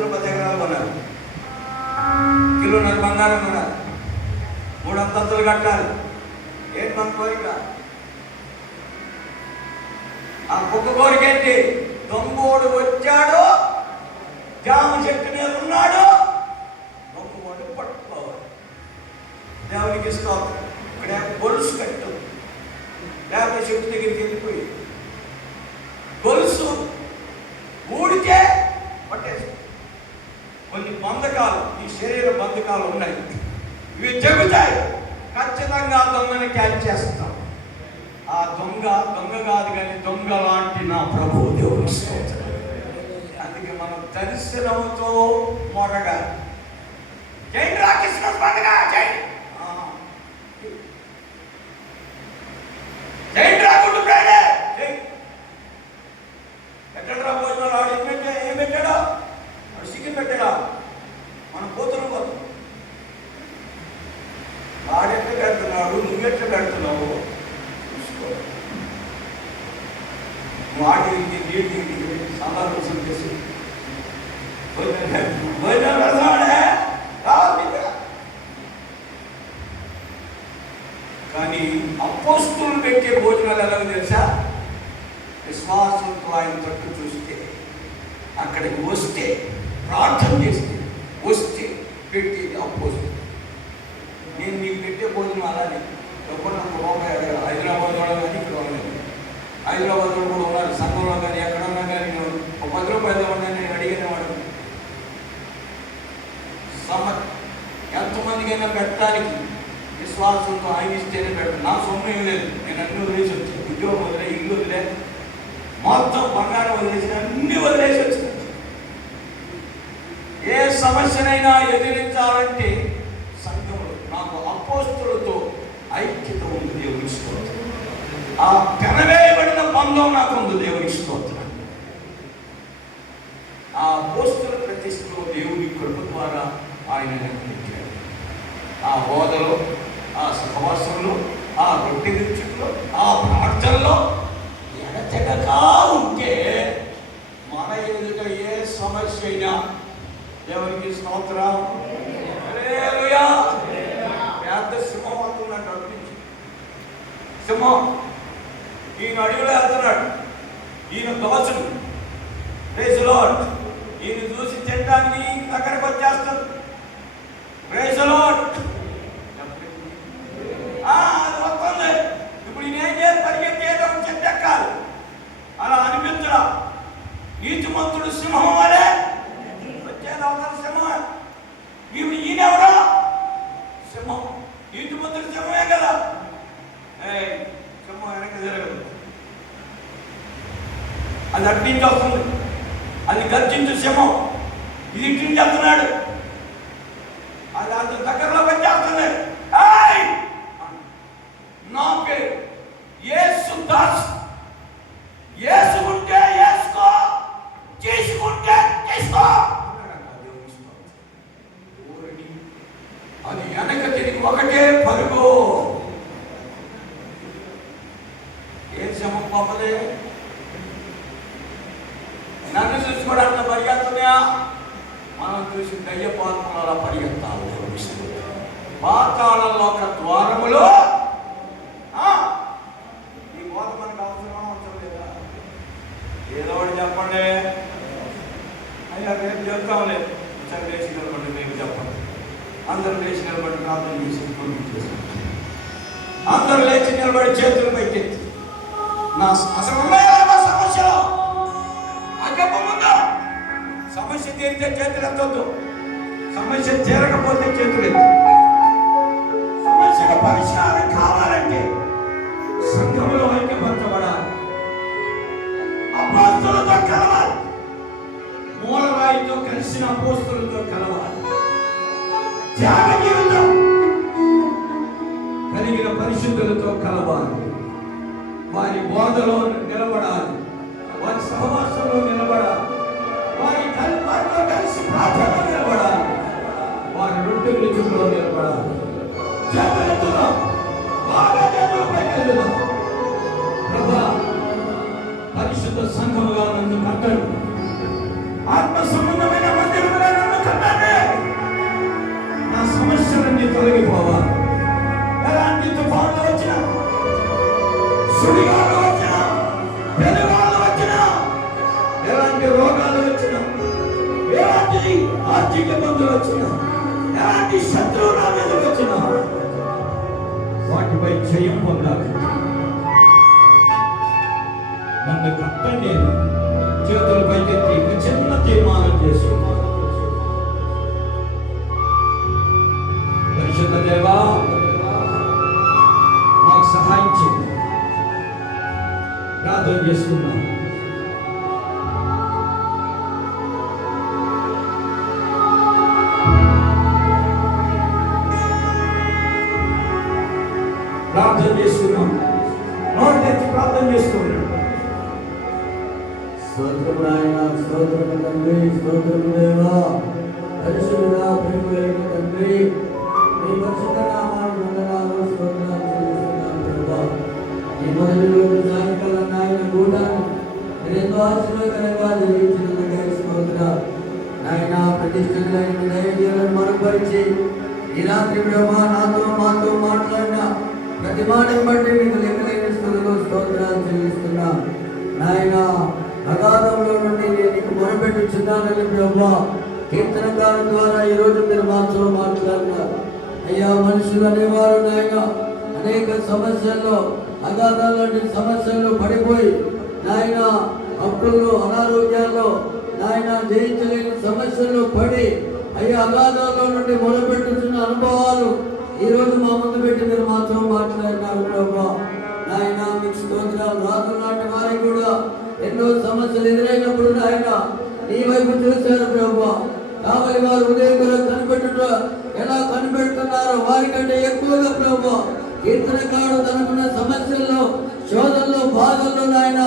వంతులు పది ఎకరాలు కొన్నారు కిలోన్నర బంగారం కొన్నారు. మూడు అంతస్తులు కట్టారు. ఏంటి మన కోరిక. ఆ కుక్క కోరిక ఏంటి? దొంగోడు వచ్చాడు జామ చెట్టు మీద ఉన్నాడు దొంగోడు పట్టుకోవాలి. దేవునికి ఇస్తాం ఇక్కడ గొలుసు కట్టు లేకపోతే చెట్టు దగ్గరికి వెళ్ళిపోయి శరీర ఉన్నాయి. ఇవి చెబుతాయి. ఖచ్చితంగా దొంగని క్యాచ్ చేస్తాం. ఆ దొంగ దొంగ కాదు కానీ దొంగ లాంటి నా ప్రభు దేవుడు అందుకే మనం దర్శనంతో మొరగా జై రాకృష్ణ పండుగ జై జై రాకుండు ప్రేడే జై ఎక్కడ భోజనాలు ఆడు ఏం పెట్టా ఏం పెట్టాడా వాడు చికెన్ పెట్టాడా మనం పోతున్నాం పోతాం వాడెట్లా పెడుతున్నాడు నువ్వెట్లా పెడుతున్నావు చూసుకో వాడి నీటి సాంబార్ కోసం చేసి భోజనం భోజనం పెడతాడే రావాలి ఇక్కడ. కానీ అపోస్తులు పెట్టే ఎలా తెలుసా? విశ్వాసంతో ఆయన తట్టు చూస్తే అక్కడికి వస్తే ప్రార్థన చేస్తే వస్తే పెట్టి అపోస్తులు నేను మీకు పెట్టే భోజనం అలానే. ఎప్పుడు నాకు రూపాయి హైదరాబాద్ వాళ్ళు కానీ ఇక్కడ వాళ్ళు హైదరాబాద్ వాళ్ళు కూడా ఉన్నారు సంఘంలో కానీ ఎక్కడ ఉన్నా కానీ నేను ఒక పది రూపాయలు ఉన్నా నేను అడిగిన వాడు సమ ఎంతమందికైనా పెట్టడానికి విశ్వాసంతో ఆయన ఇస్తేనే పెట్టను నా సొమ్ము ఏం లేదు. నేను అన్ని వదిలేసి వచ్చాను. ఉద్యోగం వదిలే ఇల్లు వదిలే. మొత్తం బంగారం వదిలేసి అన్ని వదిలేసి వచ్చాను. ఏ సమస్యనైనా ఎదిరించాలంటే సంఘంలో నాకు అపోస్తులతో ఐక్యత ఉంది దేవుని స్తోత్రం. ఆ పెనవేయబడిన బంధం నాకు ఉంది దేవుని స్తోత్రం. ఆ పోస్తుల ప్రతిష్టలో దేవుని కృప ద్వారా ఆయన ఆ హోదలో ఆ సహవాసంలో ఆ రొట్టె విరుచులో ఆ ప్రార్థనలో ఎడతెగక ఉంటే మన ఎదుట ఏ సమస్య అయినా ఎవరికి స్తోత్రం. పెద్ద సింహం అంటున్నాడు అనిపించి సింహం ఈయన అడవిలో వెళ్తున్నాడు. ఈయన దోచడు. ప్రేజ్ లార్డ్ ఈయన చూసి తినడానికి దగ్గరకు వచ్చేస్తుంది ప్రైజ్ లార్డ్ ఆ, అది వస్తుంది ఇప్పుడు ఈయన ఏం చేయాలి పరిగెత్తేయడం చెట్టెక్కాలి అలా అనిపించరా నీతిమంతుడు సింహం వలే వచ్చేది అవతల సింహం ఈవిడ ఈయనెవరో సింహం నీతిమంతుడు సింహమే కదా ఏయ్, సింహం వెనక్కి జరగదు అది అట్టించి వస్తుంది అది గర్జించు సింహం ఇది ఇంటించి వెళ్తున్నాడు అది అంత దగ్గరలో వచ్చేస్తుంది ఏయ్! నా పేరు యేసు దాస్. యేసు ఉంటే యేసుకో చేసుకుంటే చేసుకో అది వెనక తిరిగి ఒకటే పరుగు. ఏం శమం పాపదే మనం చూసి దయ్య పాత్రలు అలా పరిగెత్తాలి పాతాళంలో ఒక ద్వారములో ఈ బోధ మనకు అవసరమా అవసరం లేదా? ఏదో ఒకటి చెప్పండి. అయ్యా రేపు చెప్తాంలే ఒకసారి లేచి నిలబడి రేపు చెప్పండి. అందరూ లేచి నిలబడి ప్రార్థన చేసి పంపించేసి అందరూ లేచి నిలబడి చేతులు పెట్టేసి నా అసలు ఉన్నాయా లేవా సమస్యలు. అగ్గప్ప సమస్య తీరితే చేతులు ఎత్తొద్దు సమస్య తీరకపోతే చేతులు సమస్యకు పరిష్కారం కావాలంటే సంఘంలో ఐక్యపరచబడాలి. అపోస్తులతో కలవాలి. మూలరాయితో కలిసిన అపోస్తులతో కలవాలి. త్యాగ జీవితం కలిగిన పరిశుద్ధులతో కలవాలి. వారి బోధలో నిలబడాలి. వారి సహవాసంలో నిలబడాలి. వారి కలిసి ప్రార్థన రొట్టె విలుచులో నిలబడాలి. చేతులెత్తుదాం బాగా ప్రభా పరిశుద్ధ సంఘముగా వాటిపై జయం పొందాలి. నన్ను కట్టండి చేతులు పైకెత్తి ఒక చిన్న తీర్మానం చేసుకున్నాను పరిశుద్ధ దేవా మాకు సహాయం చేయండి ప్రార్థన చేస్తున్నాను స్తోత్రం నాయన తండ్రి స్తోత్రం దేవా. పరిశుద్ధుడా తండ్రి. మీ పరిశుద్ధ నామాన్ని వందనాలు స్తోత్రాలు చెల్లిస్తున్నాను ప్రభా ఈ మొదటి రోజు సాయంకాలం నాయన కూటాన్ని ఎంతో ఆశీర్వాదకరంగా జరిగించినందుకు స్తోత్ర. నాయన ప్రతిష్ఠితులైన దైవజీవులను మరుగుపరిచి ఈ రాత్రి ప్రభా నాతో మాతో మాట్లాడిన ప్రతి మాటను బట్టి మీకు మొరపెట్టుచున్నానని ప్రభా కీర్తనకారం ద్వారా ఈ రోజు మీరు మాతో మాట్లాడినారు అయ్యా మనుషులు అనేవారు నాయన అనేక సమస్యల్లో అగాధాలు లాంటి సమస్యల్లో పడిపోయి నాయన అప్పుల్లో అనారోగ్యాల్లో నాయన జయించలేని సమస్యల్లో పడి అయ్యా అగాధాల్లో నుండి మొదలుపెట్టుతున్న అనుభవాలు ఈ రోజు మా ముందు పెట్టి మీరు మాతో మాట్లాడినారు ప్రభా నాయన మీకు స్తోత్రాలు రాత్రి నాటి వారికి కూడా ఎన్నో సమస్యలు ఎదురైనప్పుడు నాయన నీ వైపు చూశారు ప్రభు. కావలి వారు ఉదయం కనిపెట్టుట ఎలా కనిపెడుతున్నారో వారికంటే ఎక్కువగా ప్రభా. కీర్తనకాడు తనకున్న సమస్యల్లో శోధనలో బాధల్లో నాయన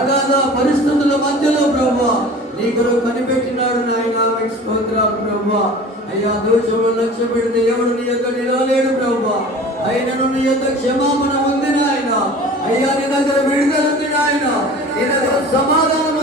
అగాధ పరిస్థితుల మధ్యలో ప్రభు. నీ కొరకు కనిపెట్టినాడు నాయన మీకు స్తోత్రాలు ప్రభు. అయ్యా దోషములు లక్ష్య పెడితే ఎవడు నీ యొక్క నిలవలేడు ప్రభు. అయినను నీ యొక్క క్షమాపణ ఉంది నాయన అయ్యా నీ దగ్గర విడుదల ఉంది నాయన నీ దగ్గర సమాధానం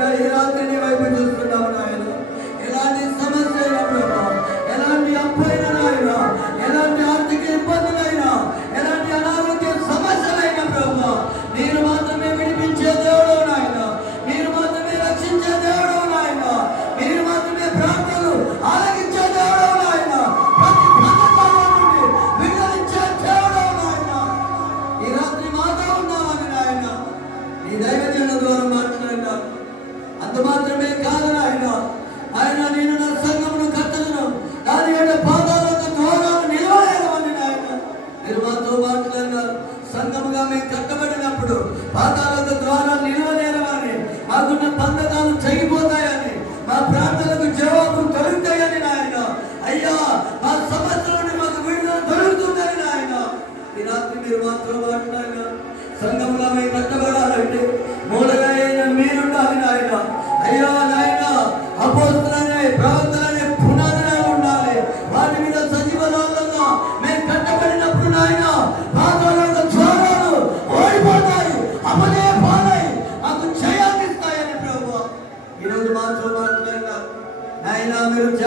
నాయన ఈ రాత్రి నీ వైపు పాతాల ద్వారా నిలవలేరని మాకున్న బంధకాలు చెగిపోతాయని మా ప్రార్థనలకు జవాబు దొరుకుతాయని నాయన. అయ్యా మా సమస్య నుండి మాకు విడుదల దొరుకుతుందని నాయన. ఈ రాత్రి మీరు మాత్రం మాట్లాడినారు సంఘంలో మేము కట్టబడాలంటే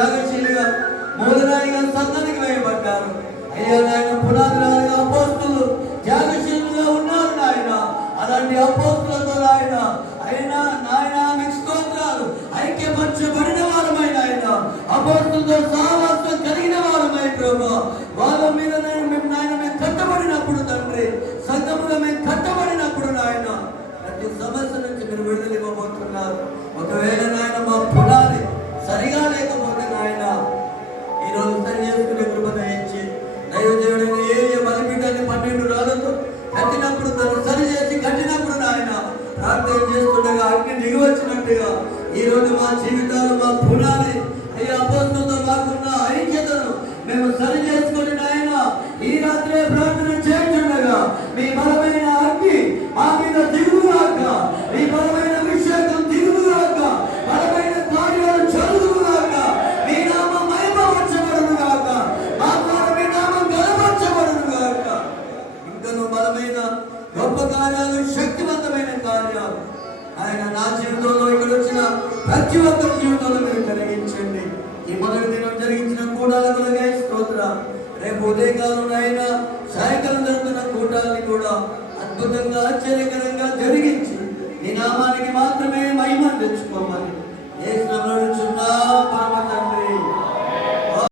యాగశీలుగా మూలనాయిగా సంతానికి వేయబడ్డారు. అయ్యా నాయన పునాదులుగా అపోస్తులు యాగశీలుగా ఉన్నారు నాయన. అలాంటి అపోస్తులతో నాయన అయినా నాయన మీకు స్తోత్రాలు. ఐక్యపరచబడిన వారమై నాయన. అపోస్తులతో సహవాసం కలిగిన వారమై ప్రభు. వాళ్ళ మీద నేను మేము నాయన మేము కట్టబడినప్పుడు తండ్రి సంఘముగా మేము కట్టబడినప్పుడు నాయన ప్రతి సమస్య నుంచి మీరు విడుదల ఇవ్వబోతున్నారు. ఒకవేళ నాయన మా మీ బలమైన అగ్ని మా మీద దిగుగాక మీ బలమైన అభిషేకం దిగుగాక బలమైన కార్యాలు చదువుగాక మీ నామం మహిమపరచబడును గాక. మా ద్వారా మీ నామం గలపరచబడును గాక. ఇంకను బలమైన గొప్ప కార్యాలు శక్తివంతమైన కార్యాలు. ఆయన నా జీవితంలో ఇక్కడ వచ్చిన ప్రతి ఒక్కరి జీవితంలో మీరు జరిగించండి ఈ మొదటి దినం జరిగించిన కూడాల కొలగా స్తోత్ర. రేపు ఉదయకాలం అయినా సాయంకాలం అద్భుతాన్ని కూడా అద్భుతంగా ఆశ్చర్యకరంగా జరిగించి. నీ నామానికి మాత్రమే మహిమ తెచ్చుకోమని. ఏ శ్రమలో నుంచి ఉన్నా పరమ